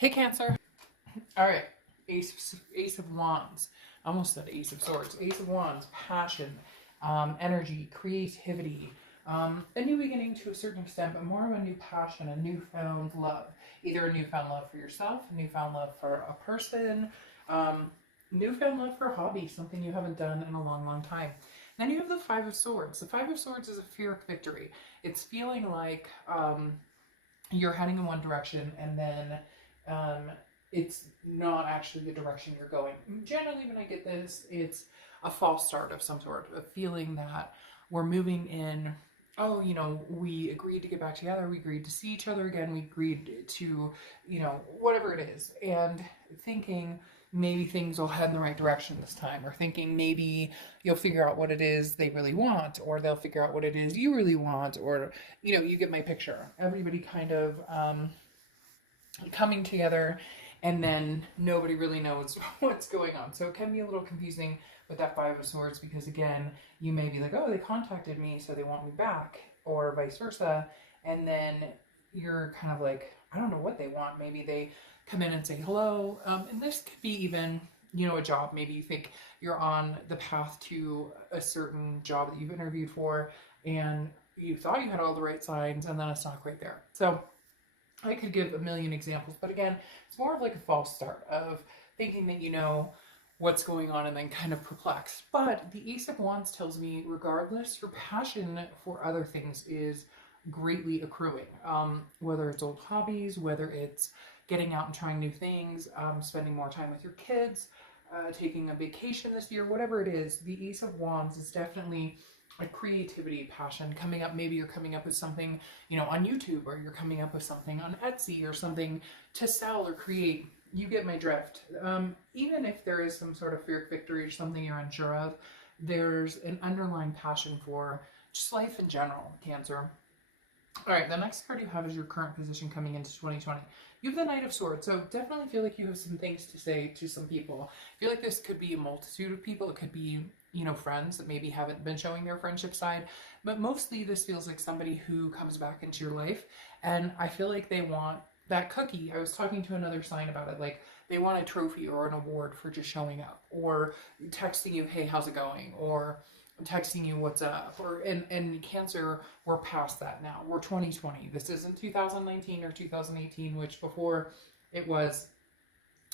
Hey Cancer. All right, Ace of Wands. I almost said Ace of Swords. Ace of Wands, passion, energy, creativity, a new beginning to a certain extent, but more of a new passion, a newfound love. Either a newfound love for yourself, a newfound love for a person, newfound love for a hobby, something you haven't done in a long, long time. Then you have the Five of Swords. The Five of Swords is a fear of victory. It's feeling like you're heading in one direction and then um, it's not actually the direction you're going. Generally, when I get this, it's a false start of some sort, a feeling that we're moving in. Oh, we agreed to get back together. We agreed to see each other again. We agreed to, whatever it is. And thinking maybe things will head in the right direction this time, or thinking maybe you'll figure out what it is they really want, or they'll figure out what it is you really want, or, you get my picture. Everybody kind of coming together, and then nobody really knows what's going on. So it can be a little confusing with that Five of Swords, because again, you may be like, oh, they contacted me, so they want me back, or vice versa. And then you're kind of like, I don't know what they want. Maybe they come in and say hello. And this could be even, a job. Maybe you think you're on the path to a certain job that you've interviewed for, and you thought you had all the right signs, and then it's not quite there. So I could give a million examples, but again, it's more of like a false start of thinking that you know what's going on and then kind of perplexed. But the Ace of Wands tells me, regardless, your passion for other things is greatly accruing. Whether it's old hobbies, whether it's getting out and trying new things, spending more time with your kids, taking a vacation this year, whatever it is, the Ace of Wands is definitely a creativity passion coming up. Maybe you're coming up with something, on YouTube, or you're coming up with something on Etsy, or something to sell or create. You get my drift. Even if there is some sort of fear of victory or something you're unsure of, there's an underlying passion for just life in general, Cancer. All right, the next card you have is your current position coming into 2020. You have the Knight of Swords, so definitely feel like you have some things to say to some people. I feel like this could be a multitude of people. It could be, friends that maybe haven't been showing their friendship side, but mostly this feels like somebody who comes back into your life, and I feel like they want that cookie. I was talking to another sign about it, like they want a trophy or an award for just showing up, or texting you, hey, how's it going, or texting you what's up, or and Cancer, we're past that now. We're 2020. This isn't 2019 or 2018, which before it was,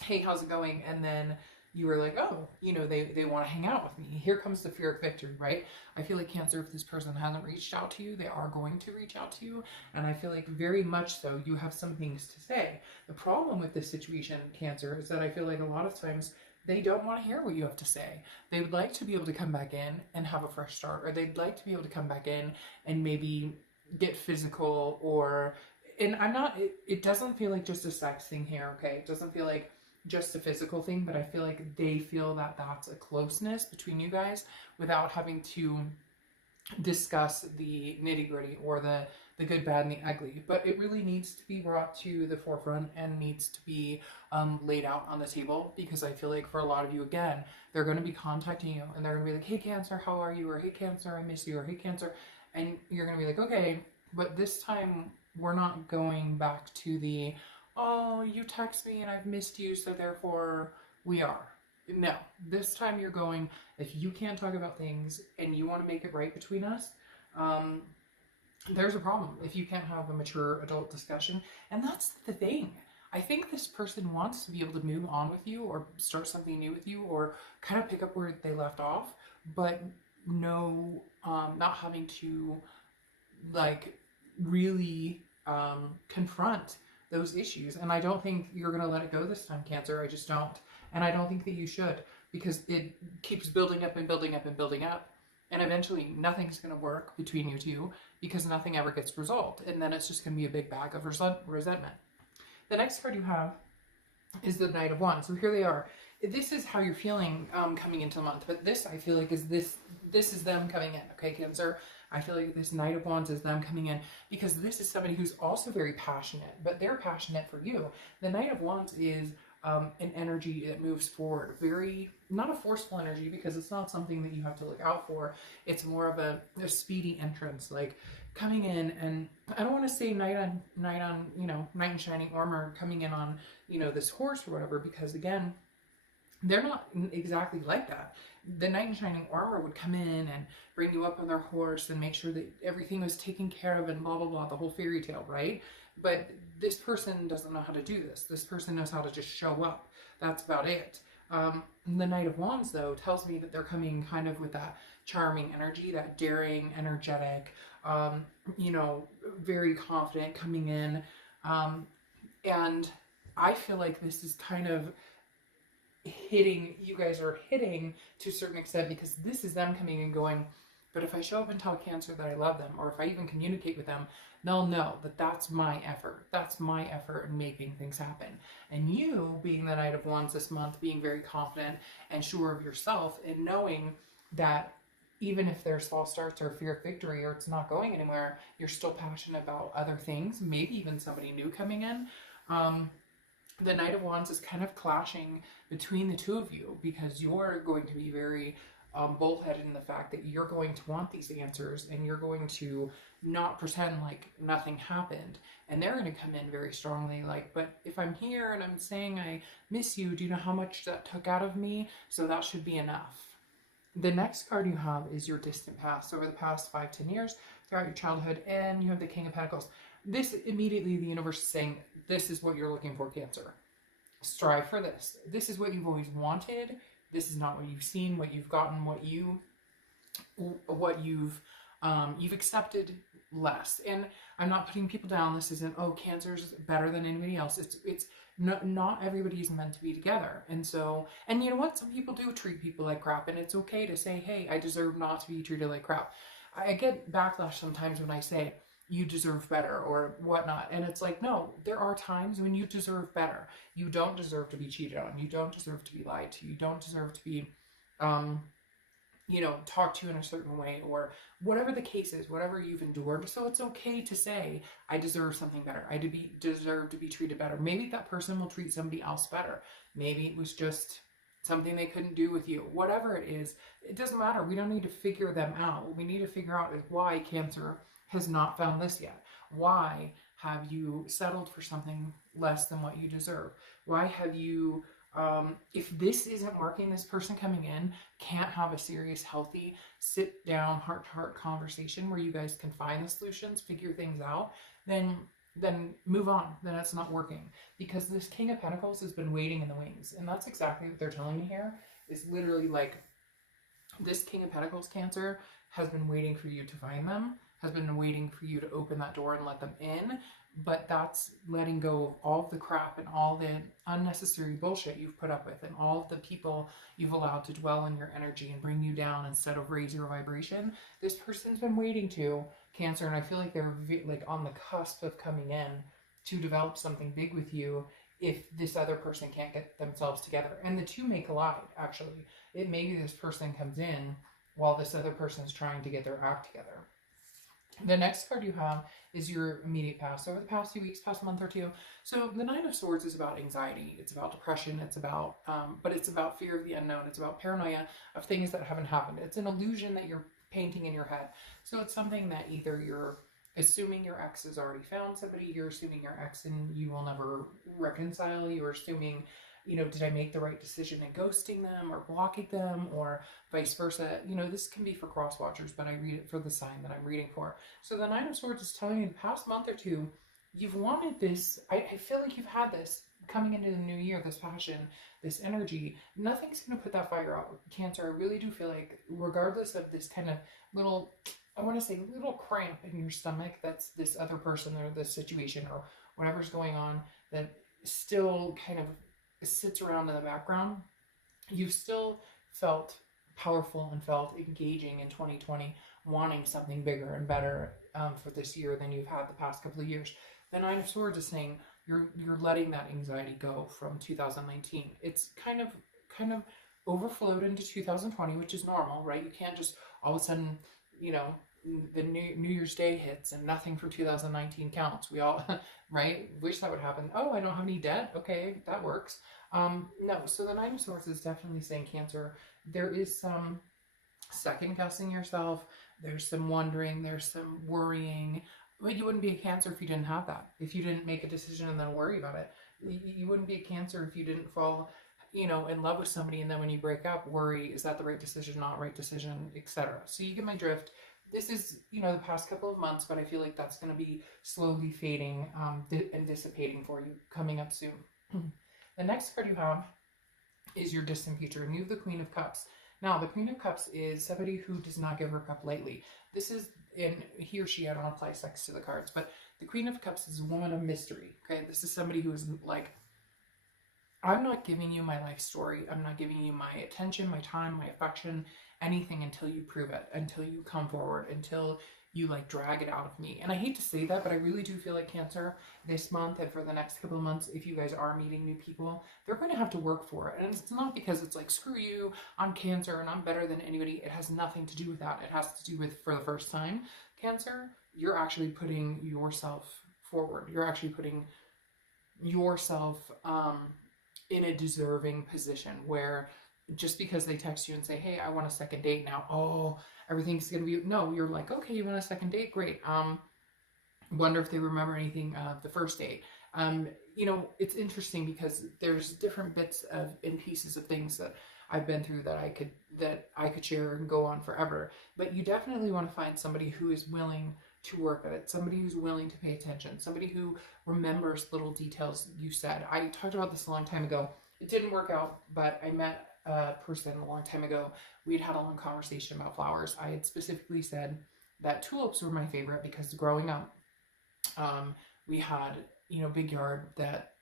hey, how's it going, and then you were like, oh, they want to hang out with me. Here comes the fear of victory, right? I feel like, Cancer, if this person hasn't reached out to you, they are going to reach out to you, and I feel like very much so you have some things to say. The problem with this situation, Cancer, is that I feel like a lot of times they don't want to hear what you have to say. They would like to be able to come back in and have a fresh start, or they'd like to be able to come back in and maybe get physical, and it doesn't feel like just a sex thing here, okay? It doesn't feel like just a physical thing, but I feel like they feel that that's a closeness between you guys without having to discuss the nitty gritty, or the good, bad, and the ugly. But it really needs to be brought to the forefront and needs to be laid out on the table, because I feel like for a lot of you, again, they're going to be contacting you and they're going to be like, hey, Cancer, how are you? Or hey, Cancer, I miss you. Or hey, Cancer. And you're going to be like, okay, but this time we're not going back to the, oh, you text me and I've missed you, so therefore we are. No, this time you're going, if you can't talk about things and you want to make it right between us, there's a problem if you can't have a mature adult discussion. And that's the thing. I think this person wants to be able to move on with you, or start something new with you, or kind of pick up where they left off, but no, not having to like really confront those issues. And I don't think you're going to let it go this time, Cancer. I just don't. And I don't think that you should, because it keeps building up and building up and building up. And eventually nothing's going to work between you two, because nothing ever gets resolved. And then it's just going to be a big bag of resentment. The next card you have is the Knight of Wands. So here they are. This is how you're feeling coming into the month. But this, I feel like, is this is them coming in. Okay, Cancer? I feel like this Knight of Wands is them coming in, because this is somebody who's also very passionate, but they're passionate for you. The Knight of Wands is an energy that moves forward. Very, not a forceful energy, because it's not something that you have to look out for. It's more of a speedy entrance, like coming in, and I don't want to say knight on, knight in shining armor coming in on, this horse or whatever, because again, they're not exactly like that. The knight in shining armor would come in and bring you up on their horse and make sure that everything was taken care of and blah, blah, blah, the whole fairy tale, right? But this person doesn't know how to do this. This person knows how to just show up. That's about it. The Knight of Wands, though, tells me that they're coming kind of with that charming energy, that daring, energetic, very confident coming in. And I feel like this is kind of you guys are hitting to a certain extent, because this is them coming and going, but if I show up and tell Cancer that I love them, or if I even communicate with them, they'll know that that's my effort. That's my effort in making things happen. And you, being the Knight of Wands this month, being very confident and sure of yourself, and knowing that even if there's false starts or fear of victory, or it's not going anywhere, you're still passionate about other things, maybe even somebody new coming in. The Knight of Wands is kind of clashing between the two of you, because you're going to be very bullheaded in the fact that you're going to want these answers, and you're going to not pretend like nothing happened. And they're going to come in very strongly like, but if I'm here and I'm saying I miss you, do you know how much that took out of me? So that should be enough. The next card you have is your distant past, over the past 5-10 years, throughout your childhood, and you have the King of Pentacles. This immediately, the universe is saying, this is what you're looking for, Cancer. Strive for this. This is what you've always wanted. This is not what you've seen, what you've gotten, what you've accepted less. And I'm not putting people down. This isn't, oh, Cancer's better than anybody else. It's not everybody's meant to be together. And so, and you know what? Some people do treat people like crap, and it's okay to say, hey, I deserve not to be treated like crap. I get backlash sometimes when I say, you deserve better or whatnot. And it's like, no, there are times when you deserve better. You don't deserve to be cheated on. You don't deserve to be lied to. You don't deserve to be, talked to in a certain way, or whatever the case is, whatever you've endured. So it's okay to say, I deserve something better. I deserve to be treated better. Maybe that person will treat somebody else better. Maybe it was just something they couldn't do with you. Whatever it is, it doesn't matter. We don't need to figure them out. What we need to figure out is why Cancer has not found this yet. Why have you settled for something less than what you deserve? Why have you, if this isn't working, this person coming in can't have a serious, healthy, sit down, heart-to-heart conversation where you guys can find the solutions, figure things out, then move on. Then it's not working. Because this King of Pentacles has been waiting in the wings. And that's exactly what they're telling me here. It's literally like, this King of Pentacles, Cancer, has been waiting for you to find them, has been waiting for you to open that door and let them in. But that's letting go of all of the crap and all the unnecessary bullshit you've put up with, and all of the people you've allowed to dwell in your energy and bring you down instead of raise your vibration. This person's been waiting to, Cancer, and I feel like they're like on the cusp of coming in to develop something big with you if this other person can't get themselves together. And the two may collide, actually. It may be this person comes in while this other person is trying to get their act together. The next card you have is your immediate past, over the past few weeks, past month or two. So the Nine of Swords is about anxiety. It's about depression. It's about, but it's about fear of the unknown. It's about paranoia of things that haven't happened. It's an illusion that you're painting in your head. So it's something that either you're assuming your ex has already found somebody, you're assuming your ex and you will never reconcile, you're assuming, did I make the right decision in ghosting them or blocking them, or vice versa. This can be for cross watchers, but I read it for the sign that I'm reading for. So the Nine of Swords is telling me the past month or two, you've wanted this. I feel like you've had this coming into the new year, this passion, this energy. Nothing's going to put that fire out. Cancer, I really do feel like, regardless of this kind of little, I want to say little cramp in your stomach, that's this other person or this situation or whatever's going on that still kind of sits around in the background, you've still felt powerful and felt engaging in 2020, wanting something bigger and better for this year than you've had the past couple of years. The Nine of Swords is saying you're letting that anxiety go from 2019. It's kind of overflowed into 2020, which is normal, right? You can't just all of a sudden, the New Year's Day hits and nothing for 2019 counts. We all, right? Wish that would happen. Oh, I don't have any debt. Okay, that works. No, so the Nine of Swords is definitely saying, Cancer, there is some second guessing yourself. There's some wondering. There's some worrying. But you wouldn't be a Cancer if you didn't have that. If you didn't make a decision and then worry about it. You wouldn't be a Cancer if you didn't fall, you know, in love with somebody, and then when you break up, worry, is that the right decision, not right decision, etc. So you get my drift. This is, you know, the past couple of months, but I feel like that's going to be slowly fading and dissipating for you coming up soon. The next card you have is your distant future, and you have the Queen of Cups. Now, the Queen of Cups is somebody who does not give her cup lightly. This is, in he or she, I don't apply sex to the cards, but the Queen of Cups is a woman of mystery, okay? This is somebody who is like, I'm not giving you my life story. I'm not giving you my attention, my time, my affection, anything until you prove it, until you come forward, until you like drag it out of me. And I hate to say that, but I really do feel like, Cancer, this month and for the next couple of months, if you guys are meeting new people, they're going to have to work for it. And it's not because it's like, screw you, I'm Cancer and I'm better than anybody. It has nothing to do with that. It has to do with, for the first time, Cancer, you're actually putting yourself forward. You're actually putting yourself in a deserving position where just because they text you and say, hey, I want a second date now, oh, everything's gonna be, no, you're like, okay, you want a second date, great. Wonder if they remember anything of the first date. You know, it's interesting because there's different bits of and pieces of things that I've been through that I could share and go on forever. But you definitely want to find somebody who is willing to work at it, somebody who's willing to pay attention, somebody who remembers little details you said. I talked about this a long time ago. It didn't work out, but I met a person a long time ago. We'd had a long conversation about flowers. I had specifically said that tulips were my favorite because growing up, we had, you know, big yard that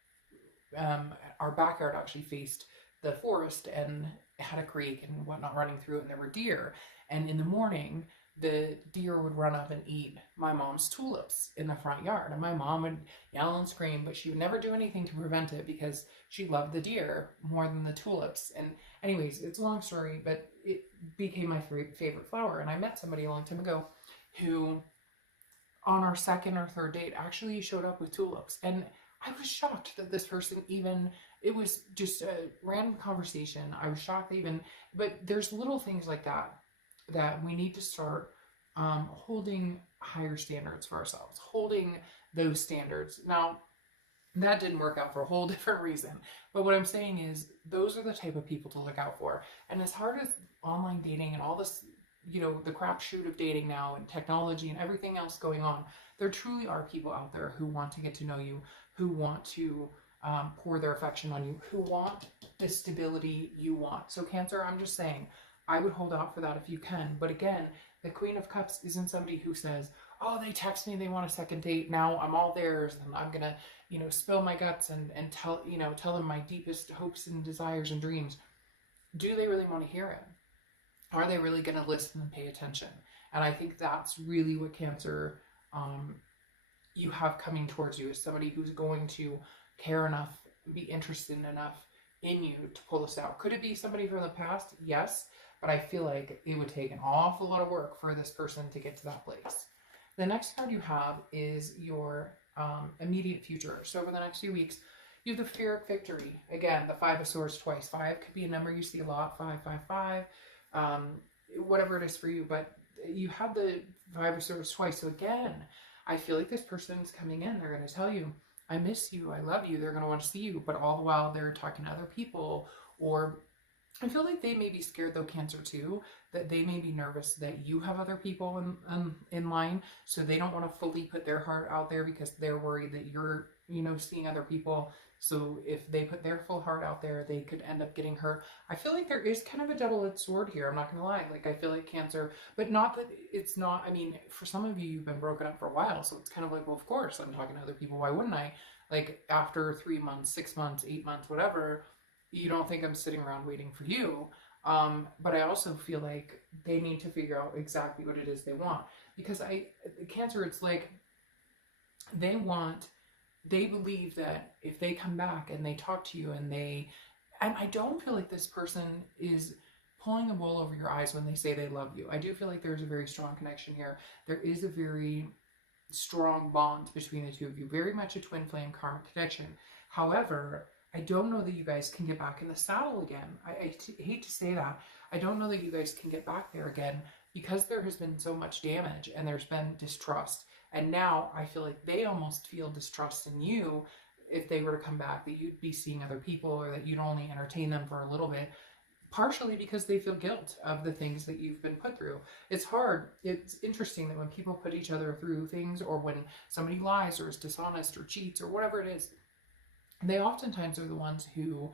our backyard actually faced the forest and had a creek and whatnot running through it, and there were deer. And in the morning, the deer would run up and eat my mom's tulips in the front yard. And my mom would yell and scream, but she would never do anything to prevent it because she loved the deer more than the tulips. And anyways, it's a long story, but it became my favorite flower. And I met somebody a long time ago who, on our second or third date, actually showed up with tulips. And I was shocked that this person even, it was just a random conversation. I was shocked even, but there's little things like that we need to start holding higher standards for ourselves, holding those standards. Now, that didn't work out for a whole different reason. But what I'm saying is those are the type of people to look out for. And as hard as online dating and all this, you know, the crapshoot of dating now and technology and everything else going on, there truly are people out there who want to get to know you, who want to pour their affection on you, who want the stability you want. So Cancer, I'm just saying, I would hold out for that if you can. But again, the Queen of Cups isn't somebody who says, oh, they text me, they want a second date, now I'm all theirs, and I'm gonna, you know, spill my guts and tell them my deepest hopes and desires and dreams. Do they really want to hear it? Are they really gonna listen and pay attention? And I think that's really what Cancer you have coming towards you, is somebody who's going to care enough, be interested enough in you to pull this out. Could it be somebody from the past? Yes. But I feel like it would take an awful lot of work for this person to get to that place. The next card you have is your immediate future. So over the next few weeks, you have the Pyrrhic Victory. Again, the Five of Swords twice. 5 could be a number you see a lot, 555, whatever it is for you. But you have the Five of Swords twice. So again, I feel like this person's coming in. They're going to tell you, I miss you, I love you. They're going to want to see you. But all the while they're talking to other people, or I feel like they may be scared, though, Cancer, too, that they may be nervous that you have other people in line, so they don't want to fully put their heart out there because they're worried that you're, you know, seeing other people. So if they put their full heart out there, they could end up getting hurt. I feel like there is kind of a double-edged sword here. I'm not going to lie. Like, I feel like Cancer, but not that it's not, I mean, for some of you, you've been broken up for a while, so it's kind of like, well, of course, I'm talking to other people. Why wouldn't I? Like, after 3 months, 6 months, 8 months, whatever, you don't think I'm sitting around waiting for you. But I also feel like they need to figure out exactly what it is they want. Because Cancer, it's like they believe that if they come back and they talk to you and I don't feel like this person is pulling the wool over your eyes when they say they love you. I do feel like there's a very strong connection here. There is a very strong bond between the two of you, very much a twin flame karmic connection. However, I don't know that you guys can get back in the saddle again. I hate to say that. I don't know that you guys can get back there again because there has been so much damage and there's been distrust. And now I feel like they almost feel distrust in you if they were to come back, that you'd be seeing other people or that you'd only entertain them for a little bit, partially because they feel guilt of the things that you've been put through. It's hard. It's interesting that when people put each other through things, or when somebody lies or is dishonest or cheats or whatever it is, they oftentimes are the ones who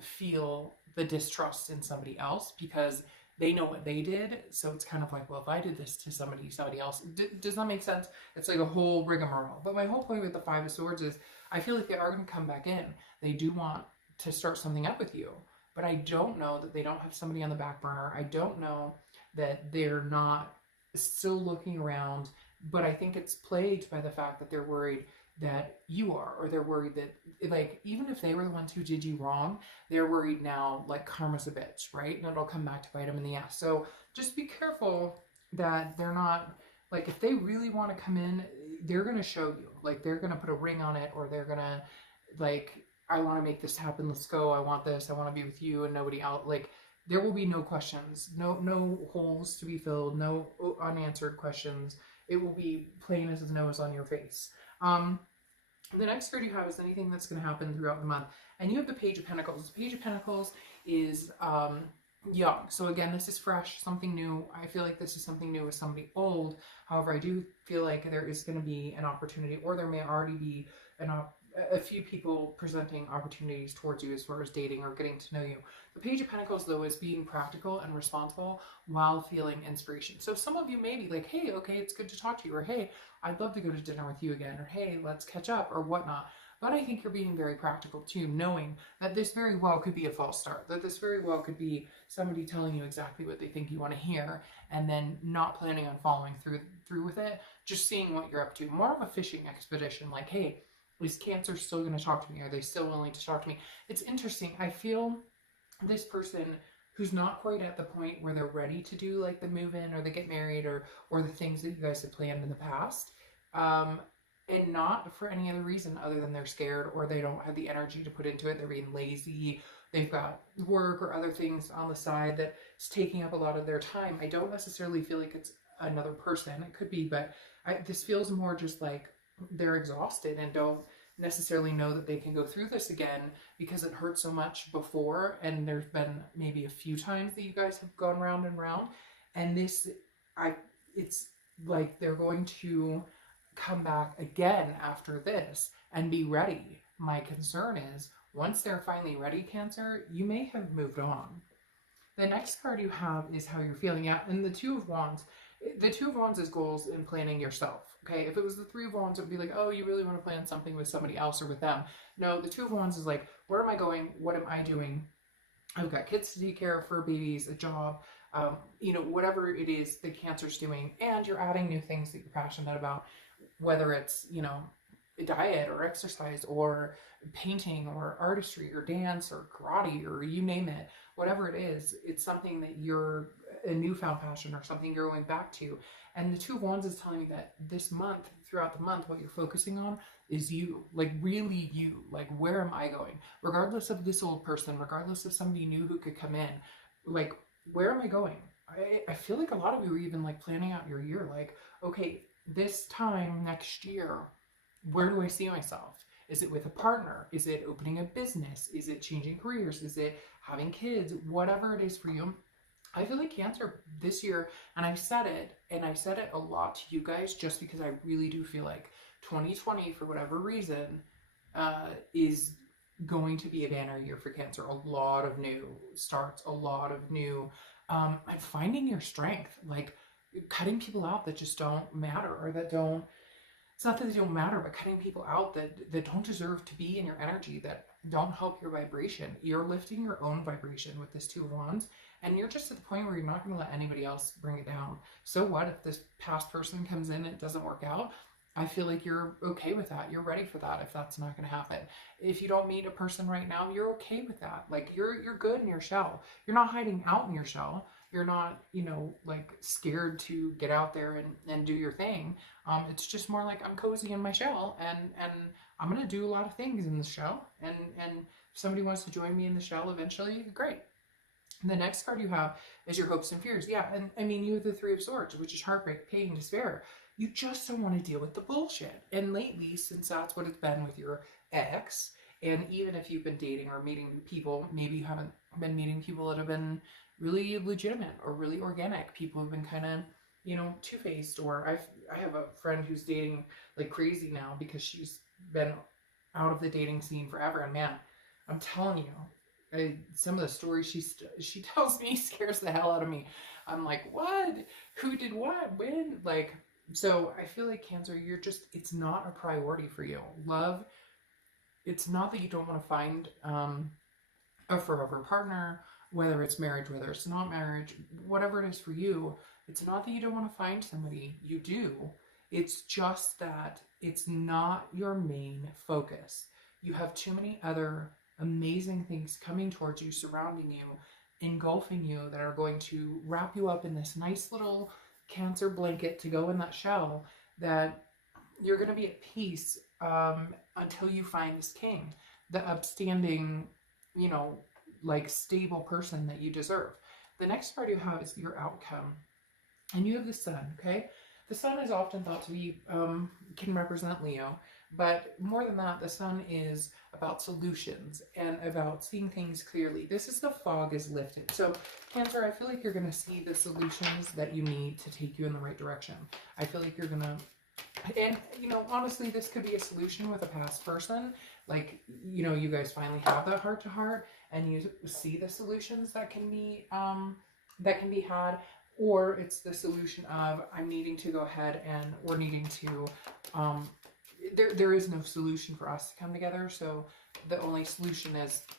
feel the distrust in somebody else because they know what they did. So it's kind of like, well, if I did this to somebody else, does that make sense? It's like a whole rigmarole. But my whole point with the Five of Swords is I feel like they are going to come back in. They do want to start something up with you. But I don't know that they don't have somebody on the back burner. I don't know that they're not still looking around. But I think it's plagued by the fact that they're worried that you are, or they're worried that, like, even if they were the ones who did you wrong, they're worried now, like, karma's a bitch, right? And it'll come back to bite them in the ass. So just be careful that they're not, like, if they really want to come in, they're going to show you. Like, they're going to put a ring on it, or they're going to, like, I want to make this happen, let's go, I want this, I want to be with you and nobody else. Like, there will be no questions, no holes to be filled, no unanswered questions. It will be plain as the nose on your face. The next card you have is anything that's going to happen throughout the month. And you have the Page of Pentacles. The Page of Pentacles is young. So again, this is fresh, something new. I feel like this is something new with somebody old. However, I do feel like there is going to be an opportunity, or there may already be a few people presenting opportunities towards you as far as dating or getting to know you. The Page of Pentacles, though, is being practical and responsible while feeling inspiration. So some of you may be like, hey, okay, it's good to talk to you, or hey, I'd love to go to dinner with you again, or hey, let's catch up, or whatnot. But I think you're being very practical too, knowing that this very well could be a false start, that this very well could be somebody telling you exactly what they think you want to hear, and then not planning on following through with it, just seeing what you're up to. More of a fishing expedition, like, hey, is Cancer still going to talk to me? Are they still willing to talk to me? It's interesting. I feel this person who's not quite at the point where they're ready to do like the move in or the get married or the things that you guys have planned in the past, and not for any other reason other than they're scared or they don't have the energy to put into it. They're being lazy. They've got work or other things on the side that's taking up a lot of their time. I don't necessarily feel like it's another person. It could be, but this feels more just like they're exhausted and don't necessarily know that they can go through this again because it hurt so much before, and there's been maybe a few times that you guys have gone round and round, and it's like they're going to come back again after this and be ready. My concern is once they're finally ready, Cancer, you may have moved on. The next card you have is how you're feeling. Yeah, and the Two of Wands. The Two of Wands is goals in planning yourself. Okay, if it was the Three of Wands, it would be like, oh, you really want to plan something with somebody else or with them. No, the Two of Wands is like, where am I going? What am I doing? I've got kids to take care of, fur babies, a job, you know, whatever it is that Cancer's doing. And you're adding new things that you're passionate about, whether it's, you know, diet or exercise or painting or artistry or dance or karate or you name it. Whatever it is, it's something that you're a newfound passion or something you're going back to. And the Two of Wands is telling me that this month, throughout the month, what you're focusing on is you, like really you, like where am I going? Regardless of this old person, regardless of somebody new who could come in, like where am I going? I feel like a lot of you are even like planning out your year, like, okay, this time next year, where do I see myself? Is it with a partner? Is it opening a business? Is it changing careers? Is it having kids? Whatever it is for you. I feel like Cancer this year, and I've said it a lot to you guys just because I really do feel like 2020, for whatever reason, is going to be a banner year for Cancer. A lot of new starts, a lot of new, and finding your strength, like cutting people out that just don't matter or that don't, it's not that they don't matter, but cutting people out that don't deserve to be in your energy, that don't help your vibration. You're lifting your own vibration with this Two of Wands, and you're just at the point where you're not going to let anybody else bring it down. So what if this past person comes in and it doesn't work out? I feel like you're okay with that. You're ready for that if that's not going to happen. If you don't meet a person right now, you're okay with that. Like you're good in your shell. You're not hiding out in your shell. You're not, you know, like scared to get out there and do your thing. It's just more like I'm cozy in my shell and I'm going to do a lot of things in the shell. And if somebody wants to join me in the shell eventually, great. And the next card you have is your hopes and fears. Yeah, and I mean, you have the Three of Swords, which is heartbreak, pain, despair. You just don't want to deal with the bullshit. And lately, since that's what it's been with your ex, and even if you've been dating or meeting people, maybe you haven't been meeting people that have been really legitimate or really organic. People have been kind of, you know, two-faced. Or I have a friend who's dating like crazy now because she's been out of the dating scene forever. And man, I'm telling you, some of the stories she tells me scares the hell out of me. I'm like, what? Who did what? When? Like, so I feel like Cancer, you're just, it's not a priority for you. Love, it's not that you don't want to find a forever partner, whether it's marriage, whether it's not marriage, whatever it is for you. It's not that you don't want to find somebody. You do. It's just that it's not your main focus. You have too many other amazing things coming towards you, surrounding you, engulfing you, that are going to wrap you up in this nice little Cancer blanket to go in that shell, that you're going to be at peace until you find this king, the upstanding, you know, like stable person that you deserve. The next card you have is your outcome, and you have the Sun. Okay, the Sun is often thought to be can represent Leo, but more than that, the Sun is about solutions and about seeing things clearly. This is the fog is lifted. So Cancer, I feel like you're going to see the solutions that you need to take you in the right direction. I feel like you're going to, and you know, honestly, this could be a solution with a past person. Like, you know, you guys finally have that heart to heart and you see the solutions that can be had. Or it's the solution of I'm needing to go ahead and we're needing to there is no solution for us to come together, so the only solution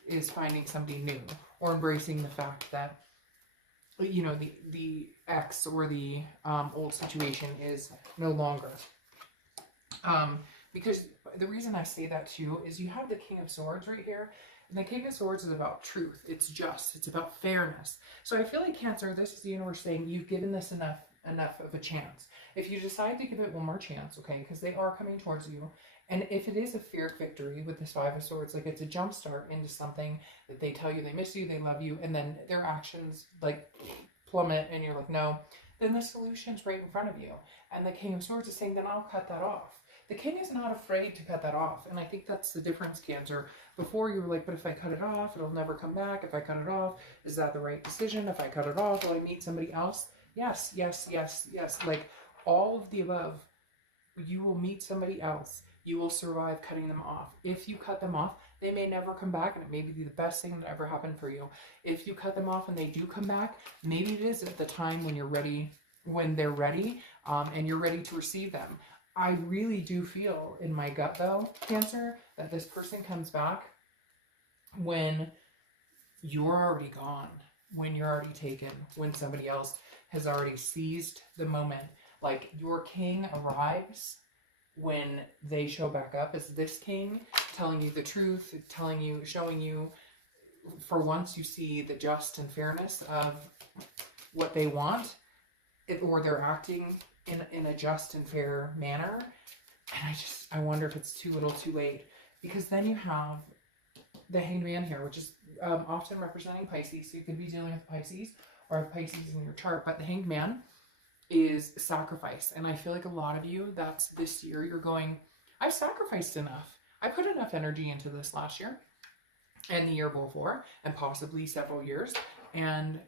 is finding somebody new, or embracing the fact that, you know, the ex or the old situation is no longer. Because the reason I say that too is you have the King of Swords right here, and the King of Swords is about truth. It's just, it's about fairness. So I feel like Cancer, this is the universe saying you've given this enough of a chance. If you decide to give it one more chance, okay, because they are coming towards you, and if it is a fear victory with this Five of Swords, like it's a jump start into something that they tell you they miss you, they love you, and then their actions like plummet and you're like, no, then the solution's right in front of you. And the King of Swords is saying, then I'll cut that off. The King is not afraid to cut that off. And I think that's the difference, Cancer. Before you were like, but if I cut it off, it'll never come back. If I cut it off, is that the right decision? If I cut it off, will I meet somebody else? Yes, yes, yes, yes. Like all of the above, you will meet somebody else. You will survive cutting them off. If you cut them off, they may never come back, and it may be the best thing that ever happened for you. If you cut them off and they do come back, maybe it is at the time when you're ready, when they're ready, and you're ready to receive them. I really do feel in my gut, though, Cancer, that this person comes back when you're already gone, when you're already taken, when somebody else has already seized the moment. Like your king arrives when they show back up as this king, telling you the truth, telling you, showing you, for once you see the just and fairness of what they want, or they're acting in a just and fair manner. And I wonder if it's too little too late, because then you have the Hanged Man here, which is often representing Pisces. So you could be dealing with Pisces or have Pisces in your chart, but the Hanged Man is sacrifice. And I feel like a lot of you, that's this year, you're going, I've sacrificed enough. I put enough energy into this last year and the year before, and possibly several years. And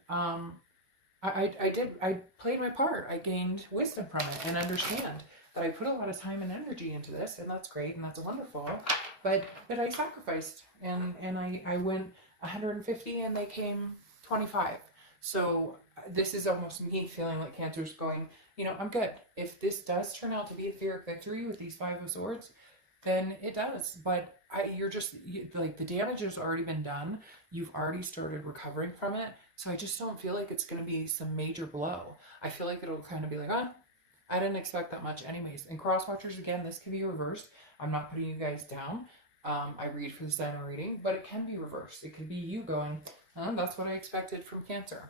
I played my part. I gained wisdom from it and understand that I put a lot of time and energy into this, and that's great and that's wonderful. But I sacrificed, and I went 150 and they came 25. So this is almost me feeling like Cancer's going, you know, I'm good. If this does turn out to be a Pyrrhic victory with these Five of Swords, then it does. But like the damage has already been done. You've already started recovering from it. So I just don't feel like it's going to be some major blow. I feel like it'll kind of be like, I didn't expect that much anyways. And cross watchers, again, this can be reversed. I'm not putting you guys down. I read for the sign of reading, but it can be reversed. It could be you going, oh, that's what I expected from Cancer.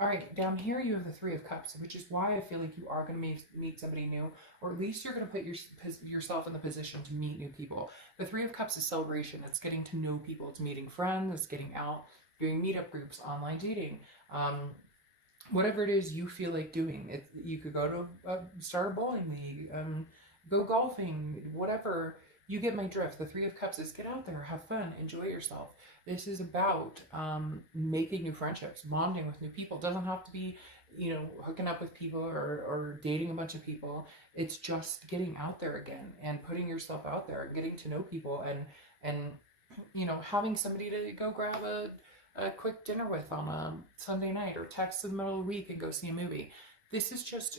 All right, down here you have the Three of Cups, which is why I feel like you are going to meet somebody new, or at least you're going to put yourself in the position to meet new people. The Three of Cups is celebration. It's getting to know people. It's meeting friends. It's getting out, doing meetup groups, online dating. Whatever it is you feel like doing. You could go to start a bowling league, go golfing, whatever. You get my drift. The Three of Cups is get out there, have fun, enjoy yourself. This is about making new friendships, bonding with new people. It doesn't have to be, you know, hooking up with people or dating a bunch of people. It's just getting out there again and putting yourself out there and getting to know people and you know, having somebody to go grab a quick dinner with on a Sunday night, or text in the middle of the week and go see a movie. This is just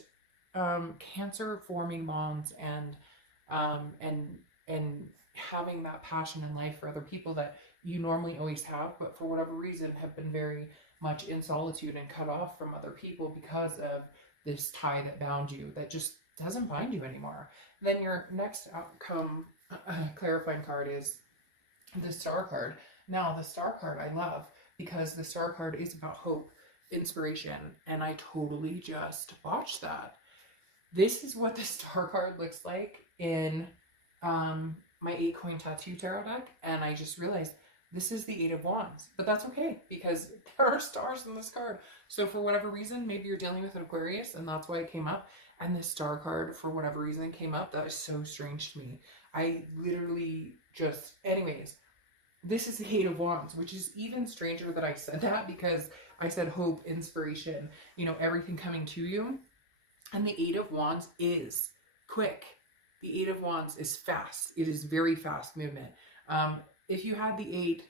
Cancer forming bonds and having that passion in life for other people that you normally always have, but for whatever reason have been very much in solitude and cut off from other people because of this tie that bound you that just doesn't bind you anymore. Then your next outcome clarifying card is the Star card. Now the Star card I love because the Star card is about hope, inspiration, and I totally just botched that. This is what the Star card looks like in my 8-coin tattoo tarot deck, and I just realized this is the 8 of Wands, but that's okay because there are stars in this card. So for whatever reason, maybe you're dealing with an Aquarius and that's why it came up, and this Star card for whatever reason came up. That is so strange to me. I literally just, anyways, this is the 8 of Wands, which is even stranger that I said that because I said hope, inspiration, you know, everything coming to you. And the 8 of Wands is quick. The 8 of Wands is fast. It is very fast movement. If you had the 8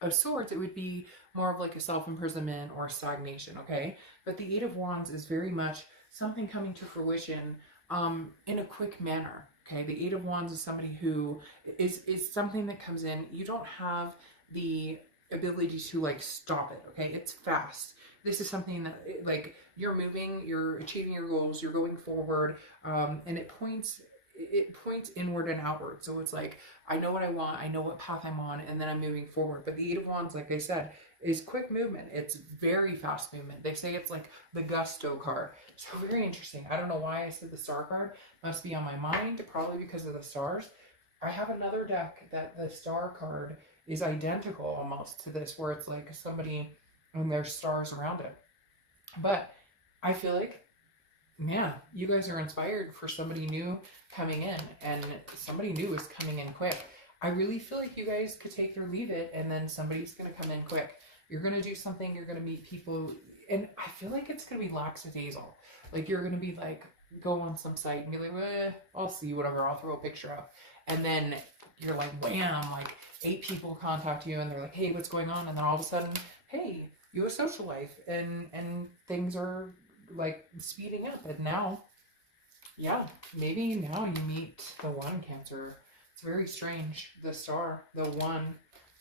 of Swords, it would be more of like a self-imprisonment or stagnation, okay? But the 8 of Wands is very much something coming to fruition in a quick manner, okay? The 8 of Wands is somebody who is something that comes in. You don't have the ability to like stop it, okay? It's fast. This is something that like you're moving, you're achieving your goals, you're going forward, and it points inward and outward. So it's like, I know what I want, I know what path I'm on, and then I'm moving forward. But the 8 of Wands, like I said, is quick movement. It's very fast movement. They say it's like the gusto card. So very interesting. I don't know why I said the Star card. Must be on my mind, probably because of the stars. I have another deck that the Star card is identical almost to this, where it's like somebody and there's stars around it. But I feel like, man, you guys are inspired for somebody new coming in, and somebody new is coming in quick. I really feel like you guys could take it or leave it, and then somebody's going to come in quick. You're going to do something, you're going to meet people, and I feel like it's going to be lackadaisical. Like you're going to be like, go on some site and be like, I'll see, whatever, I'll throw a picture up. And then you're like, wham, like 8 people contact you and they're like, hey, what's going on? And then all of a sudden, hey, you have a social life, and things are like speeding up. And now, yeah, maybe now you meet the one, Cancer. It's very strange. The Star, the one.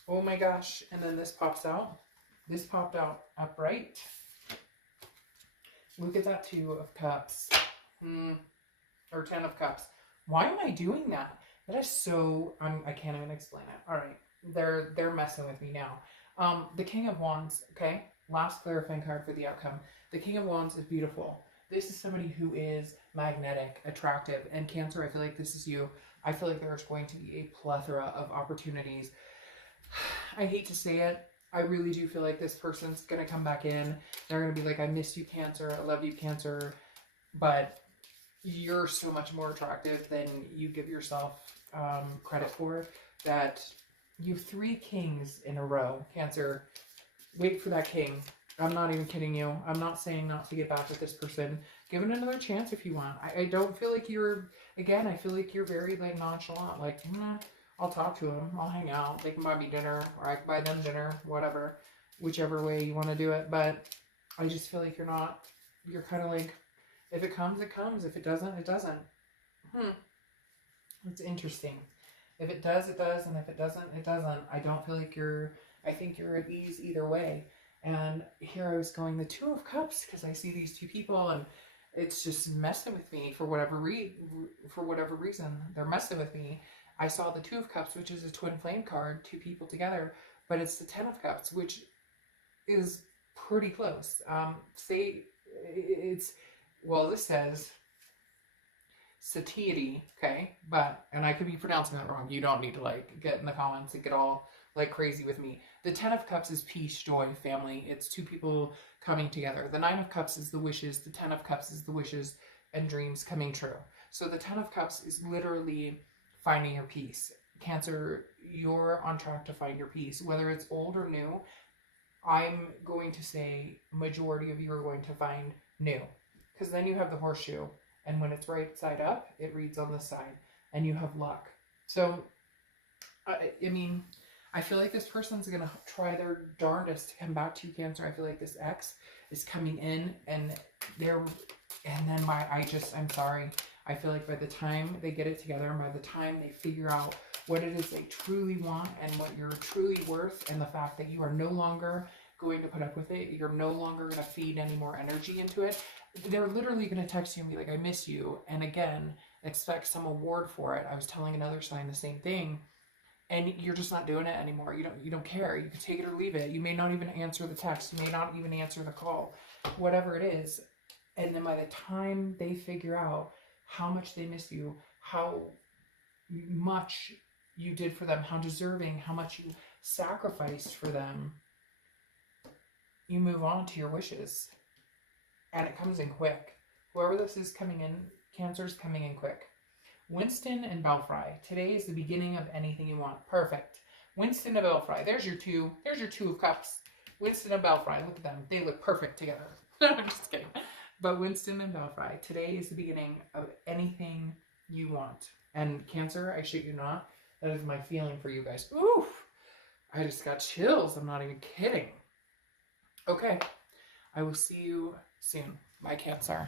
Oh my gosh. And then this pops out. This popped out upright. Look at that 2 of Cups. Or 10 of Cups. Why am I doing that? That is so, I can't even explain it. All right. They're messing with me now. The King of Wands, okay? Last clarifying card for the outcome. The King of Wands is beautiful. This is somebody who is magnetic, attractive, and Cancer, I feel like this is you. I feel like there's going to be a plethora of opportunities. I hate to say it. I really do feel like this person's going to come back in. They're going to be like, I miss you, Cancer. I love you, Cancer. But you're so much more attractive than you give yourself credit for. That you have 3 kings in a row, Cancer. Wait for that king. I'm not even kidding you. I'm not saying not to get back with this person. Give it another chance if you want. I don't feel like you're, again, I feel like you're very like nonchalant. Like, I'll talk to them. I'll hang out. They can buy me dinner, or I can buy them dinner, whatever. Whichever way you want to do it. But I just feel like you're not, you're kind of like, if it comes, it comes. If it doesn't, it doesn't. It's interesting. If it does, it does. And if it doesn't, it doesn't. I don't feel like you're, I think you're at ease either way. And here I was going the 2 of Cups because I see these 2 people, and it's just messing with me for whatever reason. They're messing with me. I saw the Two of Cups, which is a twin flame card, two people together, but it's the Ten of Cups, which is pretty close. Say it's, well, this says satiety, okay, but, and I could be pronouncing that wrong. You don't need to like get in the comments and get all like crazy with me. The Ten of Cups is peace, joy, family. It's two people coming together. The Nine of Cups is the wishes. The Ten of Cups is the wishes and dreams coming true. So the Ten of Cups is literally finding your peace. Cancer, you're on track to find your peace, whether it's old or new. I'm going to say majority of you are going to find new, because then you have the horseshoe, and when it's right side up, it reads on this side, and you have luck. So, I mean, I feel like this person's going to try their darndest to come back to you, Cancer. I feel like this ex is coming in, and then I'm sorry. I feel like by the time they get it together, and by the time they figure out what it is they truly want and what you're truly worth, and the fact that you are no longer going to put up with it, you're no longer going to feed any more energy into it, they're literally going to text you and be like, I miss you. And again, expect some award for it. I was telling another sign the same thing. And you're just not doing it anymore. You don't care. You can take it or leave it. You may not even answer the text. You may not even answer the call. Whatever it is. And then by the time they figure out how much they miss you, how much you did for them, how deserving, how much you sacrificed for them, you move on to your wishes. And it comes in quick. Whoever this is coming in, Cancer's coming in quick. Winston and Belfry. Today is the beginning of anything you want. Perfect. Winston and Belfry. There's your two of Cups. Winston and Belfry. Look at them. They look perfect together. I'm just kidding. But Winston and Belfry. Today is the beginning of anything you want. And Cancer, I shit you not, that is my feeling for you guys. Oof. I just got chills. I'm not even kidding. Okay. I will see you soon. Bye, Cancer.